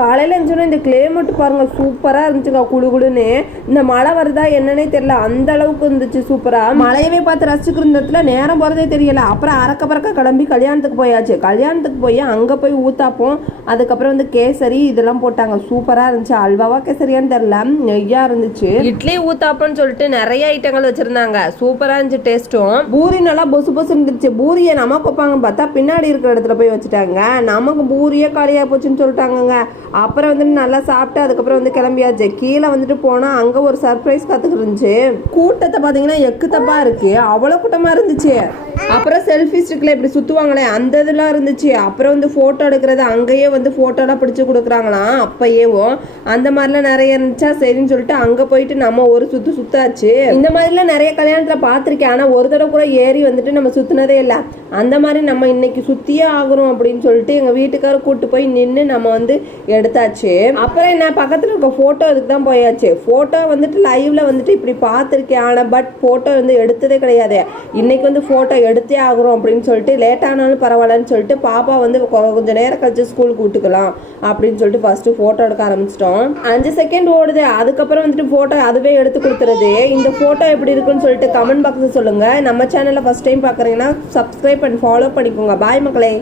காலையில் இருந்துச்சுன்னா இந்த கிளைமேட் பாருங்கள் சூப்பராக இருந்துச்சுங்க, குழு குழுன்னு. இந்த மழை வருதா என்னன்னே தெரியல, அந்த அளவுக்கு இருந்துச்சு சூப்பராக. மழையவே பார்த்து ரசிச்சுக்கிறதுல நேரம் போகிறதே தெரியல. அப்புறம் அறக்க பறக்க கிளம்பி கல்யாணத்துக்கு போயாச்சு. கல்யாணத்துக்கு போய் அங்கே போய் ஊத்தாப்போம், அதுக்கப்புறம் வந்து கேசரி இதெல்லாம் போட்டாங்க. சூப்பராக இருந்துச்சு. அல்வாவா கேசரியான்னு தெரியல, நெய்யா இருந்துச்சு. இட்லி ஊத்தாப்பம்னு சொல்லிட்டு நிறைய ஐட்டங்கள் வச்சிருந்தாங்க. சூப்பராக இருந்துச்சு டேஸ்ட்டும். பூரி நல்லா பொசு பொசு இருந்துச்சு. பூரியை நமக்கு வைப்பாங்கன்னு பார்த்தா பின்னாடி இருக்கிற இடத்துல போய் வச்சுட்டாங்க. நமக்கு பூரியே காலியாக போச்சுன்னு சொல்லிட்டாங்க. அப்புறம் வந்துட்டு நல்லா சாப்பிட்டு அதுக்கப்புறம் வந்து கிளம்பியாச்சு. கீழே வந்துட்டு போனால் அங்கே ஒரு சர்ப்ரைஸ் காத்துக்கிட்டு இருந்துச்சு. கூட்டத்தை பார்த்தீங்கன்னா எக்குத்தப்பா இருக்கு, அவ்வளோ கூட்டமாக இருந்துச்சு. அப்புறம் செல்ஃபி ஸ்டிக்கில் இப்படி சுற்றுவாங்களே அந்த இதெல்லாம் இருந்துச்சு. அப்புறம் வந்து ஃபோட்டோ எடுக்கிறது அங்கேயே வந்து ஃபோட்டோலாம் பிடிச்சி கொடுக்குறாங்களாம். அப்போயேவும் அந்த மாதிரிலாம் நிறைய இருந்துச்சா, சரின்னு சொல்லிட்டு அங்கே போயிட்டு நம்ம ஒரு சுத்தாச்சு. இந்த மாதிரிலாம் நிறைய கல்யாணத்தில் பார்த்துருக்கேன், ஆனால் ஒரு தடவை கூட ஏறி வந்துட்டு நம்ம சுற்றினதே இல்லை. அந்த மாதிரி நம்ம இன்னைக்கு சுற்றியே ஆகிறோம் அப்படின்னு சொல்லிட்டு எங்கள் வீட்டுக்காரர் கூப்பிட்டு போய் நின்று நம்ம வந்து எடுத்தாச்சு. அப்புறம் என்ன பக்கத்தில் இருக்க ஃபோட்டோ இதுக்கு தான் போயாச்சு. ஃபோட்டோ வந்துட்டு லைவ்ல வந்துட்டு இப்படி பார்த்துருக்கேன், ஆனால் பட் ஃபோட்டோ வந்து எடுத்ததே கிடையாது. இன்னைக்கு வந்து ஃபோட்டோ எடுத்தே ஆகிறோம் அப்படின்னு சொல்லிட்டு லேட் ஆனாலும் பரவாயில்லன்னு சொல்லிட்டு பாப்பா வந்து கொஞ்சம் நேரம் கழிச்சு ஸ்கூலுக்கு கூட்டுக்கலாம் அப்படின்னு சொல்லிட்டு ஃபர்ஸ்ட் ஃபோட்டோ எடுக்க ஆரம்பிச்சிட்டோம். 5 செகண்ட் ஓடுது, அதுக்கப்புறம் வந்துட்டு ஃபோட்டோ அதுவே எடுத்து கொடுத்துருது. இந்த ஃபோட்டோ எப்படி இருக்குன்னு சொல்லிட்டு கமெண்ட் பாக்ஸில் சொல்லுங்க. நம்ம சேனலை ஃபர்ஸ்ட் டைம் பார்க்குறீங்கன்னா சப்ஸ்கிரைப் அண்ட் ஃபாலோ பண்ணிக்கோங்க. பாய் மக்களே.